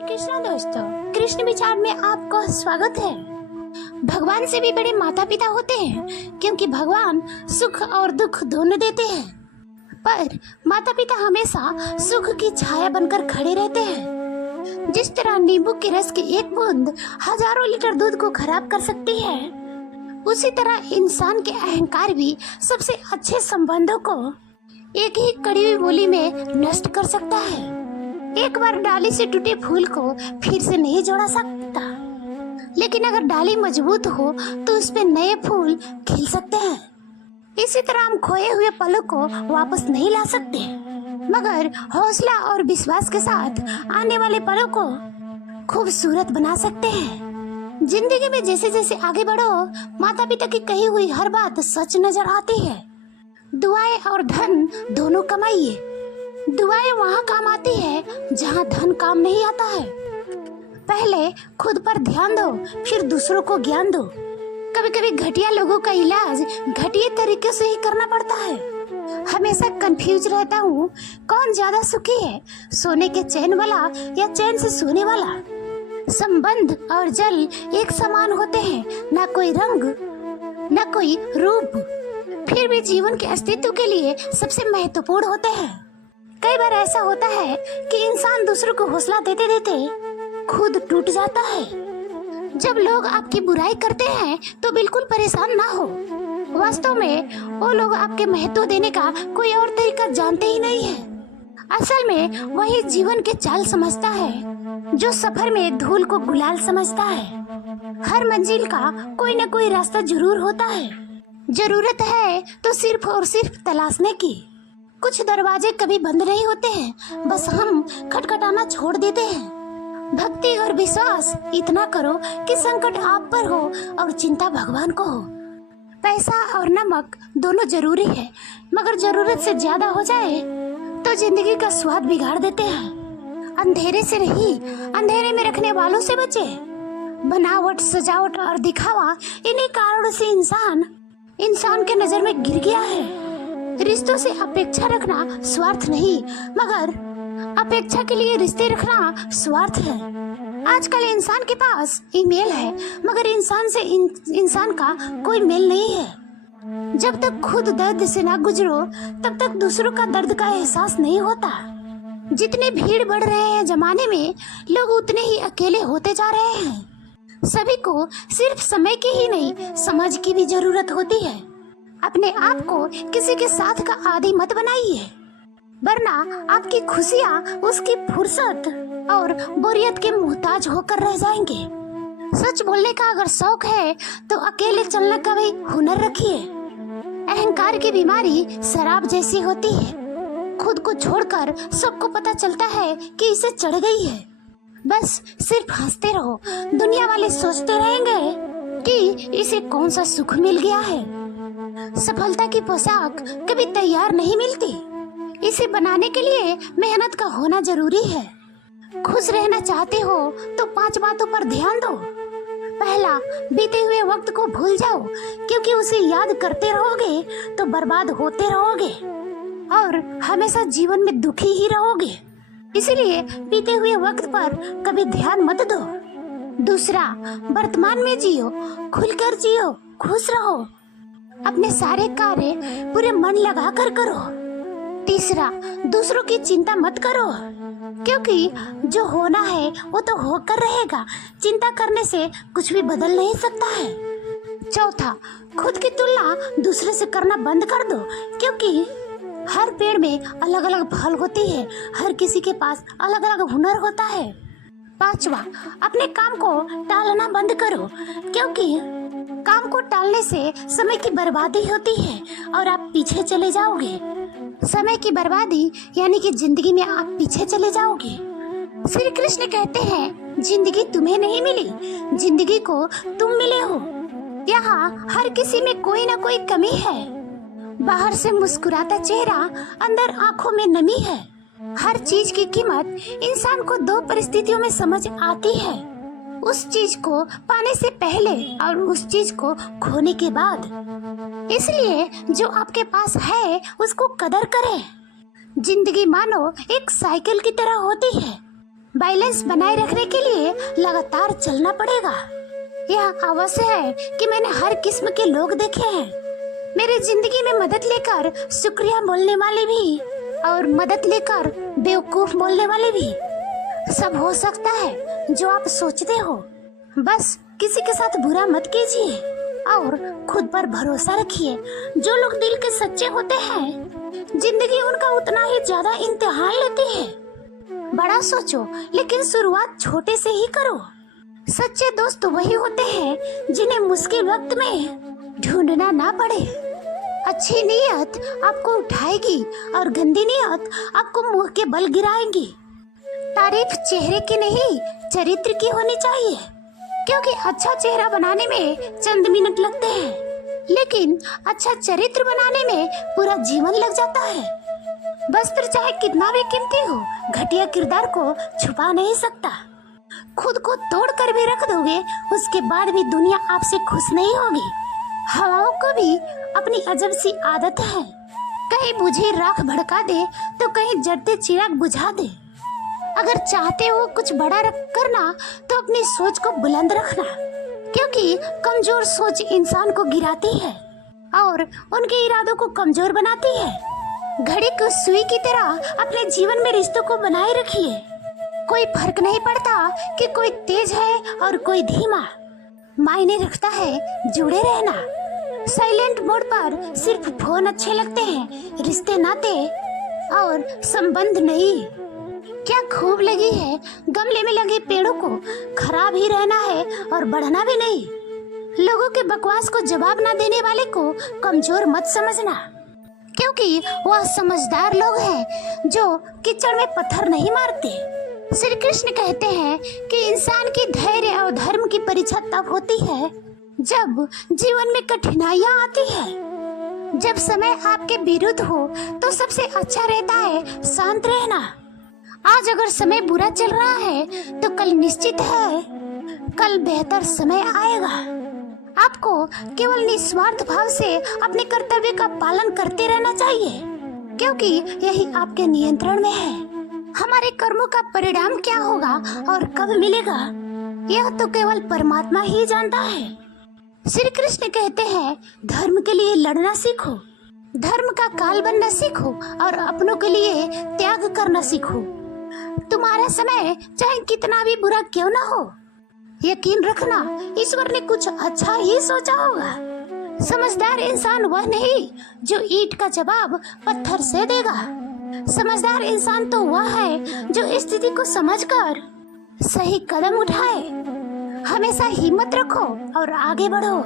कृष्णा दोस्तों, कृष्ण विचार में आपका स्वागत है। भगवान से भी बड़े माता पिता होते हैं, क्योंकि भगवान सुख और दुख दोनों देते हैं। पर माता पिता हमेशा सुख की छाया बनकर खड़े रहते हैं। जिस तरह नींबू के रस की एक बूंद हजारों लीटर दूध को खराब कर सकती है, उसी तरह इंसान के अहंकार भी सबसे अच्छे संबंधों को एक ही कड़ी हुई बोली में नष्ट कर सकता है। एक बार डाली से टूटे फूल को फिर से नहीं जोड़ा सकता, लेकिन अगर डाली मजबूत हो तो उस पे नए फूल खिल सकते हैं। इसी तरह हम खोए हुए पलों को वापस नहीं ला सकते, मगर हौसला और विश्वास के साथ आने वाले पलों को खूबसूरत बना सकते हैं। जिंदगी में जैसे जैसे आगे बढ़ो, माता पिता की कही हुई हर बात सच नजर आती है। दुआएं और धन दोनों कमाइए। दुआएं वहाँ काम आती है जहाँ धन काम नहीं आता है। पहले खुद पर ध्यान दो, फिर दूसरों को ज्ञान दो। कभी कभी घटिया लोगों का इलाज घटिया तरीके से ही करना पड़ता है। हमेशा कंफ्यूज रहता हूँ, कौन ज्यादा सुखी है, सोने के चैन वाला या चैन से सोने वाला। संबंध और जल एक समान होते हैं, ना कोई रंग ना कोई रूप, फिर भी जीवन के अस्तित्व के लिए सबसे महत्वपूर्ण होते हैं। कई बार ऐसा होता है कि इंसान दूसरों को हौसला देते देते खुद टूट जाता है। जब लोग आपकी बुराई करते हैं तो बिल्कुल परेशान ना हो। वास्तव में वो लोग आपके महत्व देने का कोई और तरीका जानते ही नहीं है। असल में वही जीवन के चाल समझता है, जो सफर में धूल को गुलाल समझता है। हर मंजिल का कोई न कोई रास्ता जरूर होता है। जरूरत है तो सिर्फ और सिर्फ तलाशने की। कुछ दरवाजे कभी बंद नहीं होते हैं, बस हम खटखटाना छोड़ देते हैं। भक्ति और विश्वास इतना करो कि संकट आप पर हो और चिंता भगवान को हो। पैसा और नमक दोनों जरूरी है, मगर जरूरत से ज्यादा हो जाए तो जिंदगी का स्वाद बिगाड़ देते हैं। अंधेरे से नहीं, अंधेरे में रखने वालों से बचे। बनावट, सजावट और दिखावा, इन्हीं कारणों से इंसान के नजर में गिर गया है। रिश्तों से अपेक्षा रखना स्वार्थ नहीं, मगर अपेक्षा के लिए रिश्ते रखना स्वार्थ है। आजकल इंसान के पास ईमेल है, मगर इंसान से इंसान का कोई मेल नहीं है। जब तक खुद दर्द से ना गुजरो, तब तक दूसरों का दर्द का एहसास नहीं होता। जितने भीड़ बढ़ रहे हैं जमाने में, लोग उतने ही अकेले होते जा रहे हैं। सभी को सिर्फ समय की ही नहीं, समझ की भी जरूरत होती है। अपने आप को किसी के साथ का आदी मत बनाइए, वरना आपकी खुशियाँ उसकी फुर्सत और बोरियत के मुहताज होकर रह जाएंगे। सच बोलने का अगर शौक है तो अकेले चलने का भी हुनर रखिए। अहंकार की बीमारी शराब जैसी होती है, खुद को छोड़कर सबको पता चलता है कि इसे चढ़ गई है। बस सिर्फ हंसते रहो, दुनिया वाले सोचते रहेंगे कि इसे कौन सा सुख मिल गया है। सफलता की पोशाक कभी तैयार नहीं मिलती, इसे बनाने के लिए मेहनत का होना जरूरी है। खुश रहना चाहते हो तो 5 बातों पर ध्यान दो। पहला, बीते हुए वक्त को भूल जाओ, क्योंकि उसे याद करते रहोगे तो बर्बाद होते रहोगे और हमेशा जीवन में दुखी ही रहोगे। इसीलिए बीते हुए वक्त पर कभी ध्यान मत दो। दूसरा, वर्तमान में जियो, खुलकर जियो, खुश रहो, अपने सारे कार्य पूरे मन लगा कर करो। तीसरा, दूसरों की चिंता मत करो, क्योंकि जो होना है वो तो होकर रहेगा। चिंता करने से कुछ भी बदल नहीं सकता है। चौथा, खुद की तुलना दूसरे से करना बंद कर दो, क्योंकि हर पेड़ में अलग अलग फल होती है, हर किसी के पास अलग अलग हुनर होता है। पांचवा, अपने काम को टालना बंद करो, क्योंकि काम को टालने से समय की बर्बादी होती है और आप पीछे चले जाओगे। समय की बर्बादी यानी कि जिंदगी में आप पीछे चले जाओगे। श्री कृष्ण कहते हैं, जिंदगी तुम्हें नहीं मिली, जिंदगी को तुम मिले हो। यहाँ हर किसी में कोई ना कोई कमी है। बाहर से मुस्कुराता चेहरा, अंदर आंखों में नमी है। हर चीज की कीमत इंसान को 2 परिस्थितियों में समझ आती है, उस चीज को पाने से पहले और उस चीज को खोने के बाद। इसलिए जो आपके पास है उसको कदर करें। जिंदगी मानो एक साइकिल की तरह होती है, बैलेंस बनाए रखने के लिए लगातार चलना पड़ेगा। यह अवश्य है कि मैंने हर किस्म के लोग देखे हैं। मेरी जिंदगी में मदद लेकर शुक्रिया बोलने वाले भी और मदद लेकर बेवकूफ बोलने वाले भी। सब हो सकता है जो आप सोचते हो। बस किसी के साथ बुरा मत कीजिए और खुद पर भरोसा रखिए। जो लोग दिल के सच्चे होते हैं, जिंदगी उनका उतना ही ज्यादा इम्तिहान लेती है। बड़ा सोचो लेकिन शुरुआत छोटे से ही करो। सच्चे दोस्त वही होते हैं जिन्हें मुश्किल वक्त में ढूंढना ना पड़े। अच्छी नीयत आपको उठाएगी और गंदी नीयत आपको मुंह के बल गिराएगी। तारीफ चेहरे की नहीं, चरित्र की होनी चाहिए, क्योंकि अच्छा चेहरा बनाने में चंद मिनट लगते हैं, लेकिन अच्छा चरित्र बनाने में पूरा जीवन लग जाता है। वस्त्र चाहे कितना भी कीमती हो, घटिया किरदार को छुपा नहीं सकता। खुद को तोड़ कर भी रख दोगे, उसके बाद भी दुनिया आपसे खुश नहीं होगी। हवाओं को भी अपनी अजब सी आदत है, कहीं बुझी राख भड़का दे तो कहीं जलते चिराग बुझा दे। अगर चाहते हो कुछ बड़ा करना तो अपनी सोच को बुलंद रखना, क्योंकि कमजोर सोच इंसान को गिराती है और उनके इरादों को कमजोर बनाती है। घड़ी को सुई की तरह अपने जीवन में रिश्तों को बनाए रखिए। कोई फर्क नहीं पड़ता कि कोई तेज है और कोई धीमा, मायने रखता है जुड़े रहना। साइलेंट मोड पर सिर्फ फोन अच्छे लगते हैं, रिश्ते नाते और संबंध नहीं। क्या खूब लगी है गमले में लगे पेड़ों को, खराब ही रहना है और बढ़ना भी नहीं। लोगों के बकवास को जवाब ना देने वाले को कमजोर मत समझना, क्योंकि वह समझदार लोग हैं जो कीचड़ में पत्थर नहीं मारते। श्री कृष्ण कहते हैं कि इंसान की धैर्य और धर्म की परीक्षा तब होती है जब जीवन में कठिनाइयाँ आती है। जब समय आपके विरुद्ध हो तो सबसे अच्छा रहता है शांत रहना। आज अगर समय बुरा चल रहा है तो कल निश्चित है कल बेहतर समय आएगा। आपको केवल निस्वार्थ भाव से अपने कर्तव्य का पालन करते रहना चाहिए, क्योंकि यही आपके नियंत्रण में है। हमारे कर्मों का परिणाम क्या होगा और कब मिलेगा, यह तो केवल परमात्मा ही जानता है। श्री कृष्ण कहते हैं, धर्म के लिए लड़ना सीखो, धर्म का काल बनना सीखो और अपनों के लिए त्याग करना सीखो। तुम्हारा समय चाहे कितना भी बुरा क्यों ना हो, यकीन रखना ईश्वर ने कुछ अच्छा ही सोचा होगा। समझदार इंसान वह नहीं जो ईंट का जवाब पत्थर से देगा। समझदार इंसान तो वह है जो स्थिति को समझकर सही कदम उठाए। हमेशा हिम्मत रखो और आगे बढ़ो।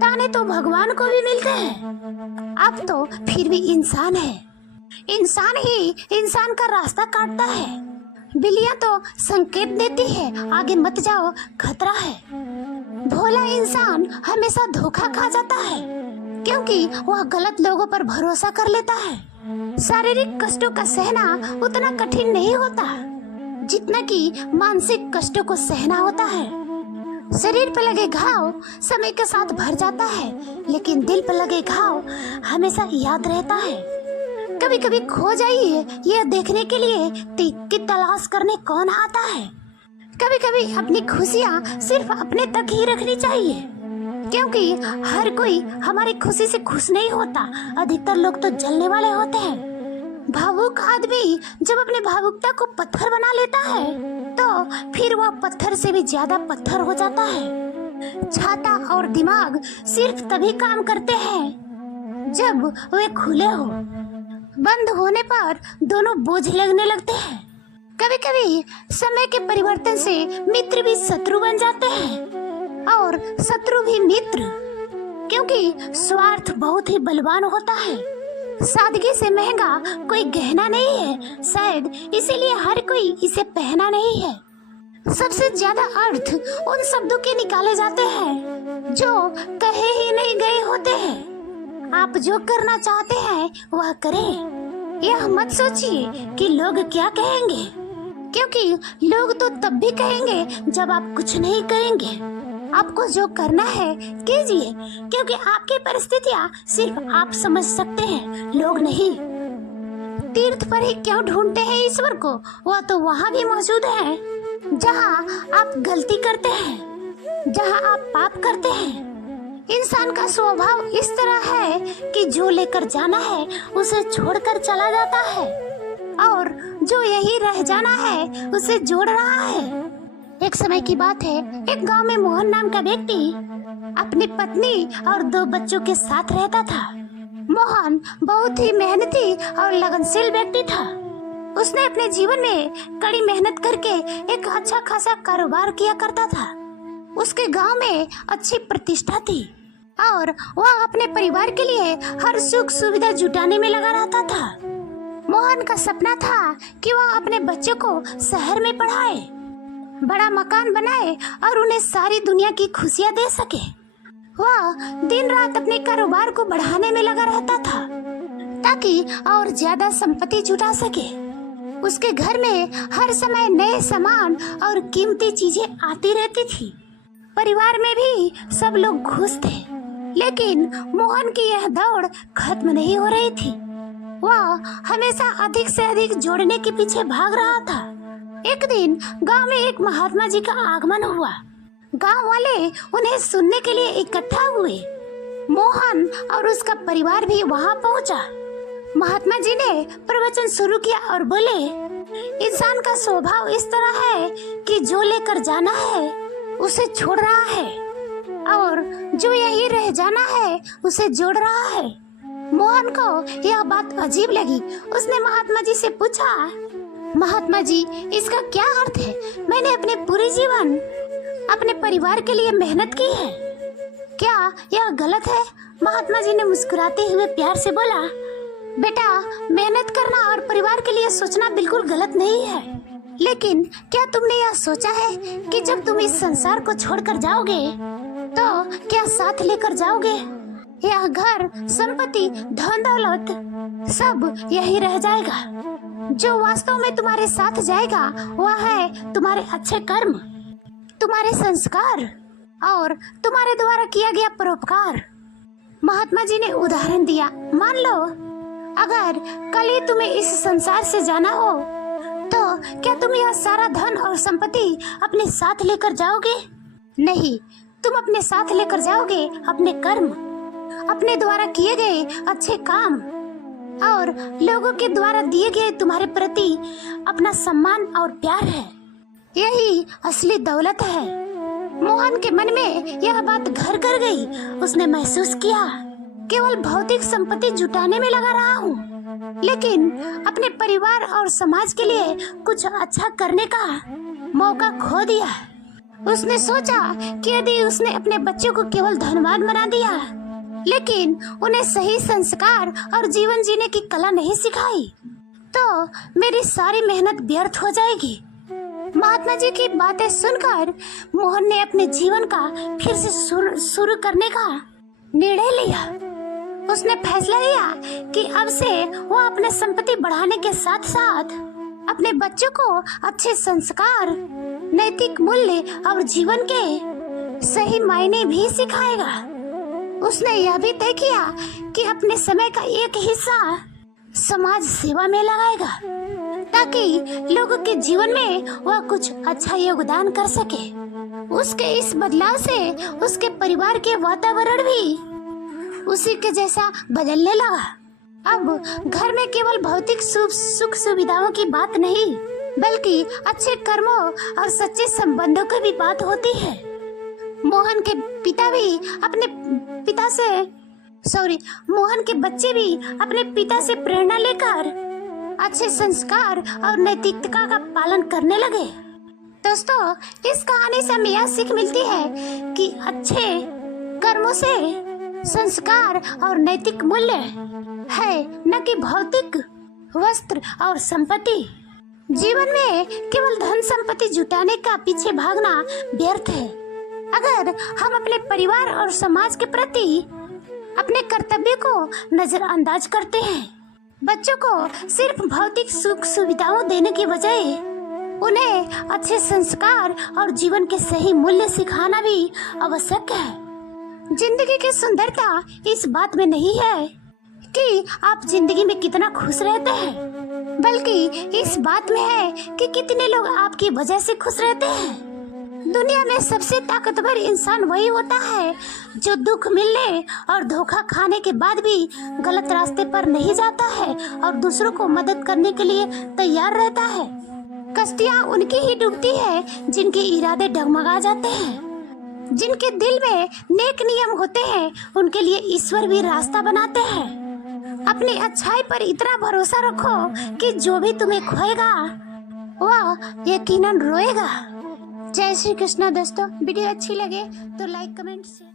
ताने तो भगवान को भी मिलते हैं, आप तो फिर भी इंसान है। इंसान ही इंसान का रास्ता काटता है। बिल्लियां तो संकेत देती है, आगे मत जाओ खतरा है। भोला इंसान हमेशा धोखा खा जाता है, क्योंकि वह गलत लोगों पर भरोसा कर लेता है। शारीरिक कष्टों का सहना उतना कठिन नहीं होता जितना कि मानसिक कष्टों को सहना होता है। शरीर पर लगे घाव समय के साथ भर जाता है, लेकिन दिल पर लगे घाव हमेशा याद रहता है। कभी कभी खो जाइए यह देखने के लिए कि तलाश करने कौन आता है। कभी कभी अपनी खुशियाँ सिर्फ अपने तक ही रखनी चाहिए, क्योंकि हर कोई हमारी खुशी से खुश नहीं होता। अधिकतर लोग तो जलने वाले होते हैं। भावुक आदमी जब अपने भावुकता को पत्थर बना लेता है तो फिर वह पत्थर से भी ज्यादा पत्थर हो जाता है। छाता और दिमाग सिर्फ तभी काम करते हैं जब वे खुले हो। बंद होने पर दोनों बोझ लगने लगते हैं। कभी कभी समय के परिवर्तन से मित्र भी शत्रु बन जाते हैं और शत्रु भी मित्र, क्योंकि स्वार्थ बहुत ही बलवान होता है। सादगी से महंगा कोई गहना नहीं है, शायद इसीलिए हर कोई इसे पहना नहीं है। सबसे ज्यादा अर्थ उन शब्दों के निकाले जाते हैं जो कहे ही नहीं गए होते हैं। आप जो करना चाहते हैं वह करें। यह मत सोचिए कि लोग क्या कहेंगे, क्योंकि लोग तो तब भी कहेंगे जब आप कुछ नहीं करेंगे। आपको जो करना है कीजिए, क्योंकि आपकी परिस्थितियाँ सिर्फ आप समझ सकते हैं, लोग नहीं। तीर्थ पर ही क्यों ढूंढते हैं ईश्वर को? वह तो वहाँ भी मौजूद है जहाँ आप गलती करते हैं, जहाँ आप पाप करते हैं। इंसान का स्वभाव इस तरह है कि जो लेकर जाना है उसे छोड़कर चला जाता है, और जो यही रह जाना है उसे जोड़ रहा है। एक समय की बात है, एक गांव में मोहन नाम का व्यक्ति अपनी पत्नी और 2 बच्चों के साथ रहता था। मोहन बहुत ही मेहनती और लगनशील व्यक्ति था। उसने अपने जीवन में कड़ी मेहनत करके एक अच्छा खासा कारोबार किया करता था। उसके गांव में अच्छी प्रतिष्ठा थी और वह अपने परिवार के लिए हर सुख सुविधा जुटाने में लगा रहता था। मोहन का सपना था कि वह अपने बच्चों को शहर में पढ़ाए, बड़ा मकान बनाए और उन्हें सारी दुनिया की खुशियां दे सके। वह दिन रात अपने कारोबार को बढ़ाने में लगा रहता था ताकि और ज्यादा संपत्ति जुटा सके। उसके घर में हर समय नए सामान और कीमती चीजें आती रहती थी। परिवार में भी सब लोग खुश थे, लेकिन मोहन की यह दौड़ खत्म नहीं हो रही थी। वह हमेशा अधिक से अधिक जोड़ने के पीछे भाग रहा था। एक दिन गांव में एक महात्मा जी का आगमन हुआ। गांव वाले उन्हें सुनने के लिए इकट्ठा हुए। मोहन और उसका परिवार भी वहां पहुंचा। महात्मा जी ने प्रवचन शुरू किया और बोले, इंसान का स्वभाव इस तरह है कि जो लेकर जाना है उसे छोड़ रहा है, और जो यही रह जाना है उसे जोड़ रहा है। मोहन को यह बात अजीब लगी। उसने महात्मा जी से पूछा, महात्मा जी, इसका क्या अर्थ है? मैंने अपने पूरे जीवन अपने परिवार के लिए मेहनत की है, क्या यह गलत है? महात्मा जी ने मुस्कुराते हुए प्यार से बोला, बेटा, मेहनत करना और परिवार के लिए सोचना बिल्कुल गलत नहीं है, लेकिन क्या तुमने यह सोचा है कि जब तुम इस संसार को छोड़कर जाओगे तो क्या साथ लेकर जाओगे? यह घर, संपत्ति, धन दौलत सब यही रह जाएगा। जो वास्तव में तुम्हारे साथ जाएगा वह है तुम्हारे अच्छे कर्म, तुम्हारे संस्कार और तुम्हारे द्वारा किया गया परोपकार। महात्मा जी ने उदाहरण दिया, मान लो अगर कल ही तुम्हें इस संसार से जाना हो तो क्या तुम यह सारा धन और संपत्ति अपने साथ लेकर जाओगे? नहीं, तुम अपने साथ लेकर जाओगे अपने कर्म, अपने द्वारा किए गए अच्छे काम और लोगों के द्वारा दिए गए तुम्हारे प्रति अपना सम्मान और प्यार है। यही असली दौलत है। मोहन के मन में यह बात घर कर गई। उसने महसूस किया, केवल भौतिक संपत्ति जुटाने में लगा रहा हूँ, लेकिन अपने परिवार और समाज के लिए कुछ अच्छा करने का मौका खो दिया। उसने सोचा कि यदि उसने अपने बच्चों को केवल धनवान बना दिया, लेकिन उन्हें सही संस्कार और जीवन जीने की कला नहीं सिखाई, तो मेरी सारी मेहनत व्यर्थ हो जाएगी। महात्मा जी की बातें सुनकर मोहन ने अपने जीवन का फिर से शुरू करने का निर्णय लिया। उसने फैसला लिया कि अब से वो अपने संपत्ति बढ़ाने के साथ साथ अपने बच्चों को अच्छे संस्कार, नैतिक मूल्य और जीवन के सही मायने भी सिखाएगा। उसने यह भी तय किया कि अपने समय का एक हिस्सा समाज सेवा में लगाएगा, ताकि लोगों के जीवन में वह कुछ अच्छा योगदान कर सके। उसके इस बदलाव से उसके परिवार के वातावरण भी उसी के जैसा बदलने लगा। अब घर में केवल भौतिक सुख सुविधाओं की बात नहीं, बल्कि अच्छे कर्मों और सच्चे संबंधों की भी बात होती है। मोहन के बच्चे भी अपने पिता से प्रेरणा लेकर अच्छे संस्कार और नैतिकता का पालन करने लगे। दोस्तों, इस कहानी से हमें यह सीख मिलती है कि अच्छे कर्मों से संस्कार और नैतिक मूल्य है, न कि भौतिक वस्त्र और संपत्ति। जीवन में केवल धन संपत्ति जुटाने का पीछे भागना व्यर्थ है। अगर हम अपने परिवार और समाज के प्रति अपने कर्तव्य को नजरअंदाज करते हैं, बच्चों को सिर्फ भौतिक सुख सुविधाओं देने के बजाय उन्हें अच्छे संस्कार और जीवन के सही मूल्य सिखाना भी आवश्यक है। जिंदगी की सुंदरता इस बात में नहीं है कि आप जिंदगी में कितना खुश रहते हैं, बल्कि इस बात में है कि कितने लोग आपकी वजह से खुश रहते हैं। दुनिया में सबसे ताकतवर इंसान वही होता है जो दुख मिलने और धोखा खाने के बाद भी गलत रास्ते पर नहीं जाता है और दूसरों को मदद करने के लिए तैयार रहता है। कश्तियाँ उनकी ही डूबती है जिनके इरादे डगमगा जाते हैं। जिनके दिल में नेक नियम होते हैं उनके लिए ईश्वर भी रास्ता बनाते हैं। अपनी अच्छाई पर इतना भरोसा रखो कि जो भी तुम्हें खोएगा वह यकीनन रोएगा। जय श्री कृष्णा दोस्तों, वीडियो अच्छी लगे तो लाइक कमेंट शेयर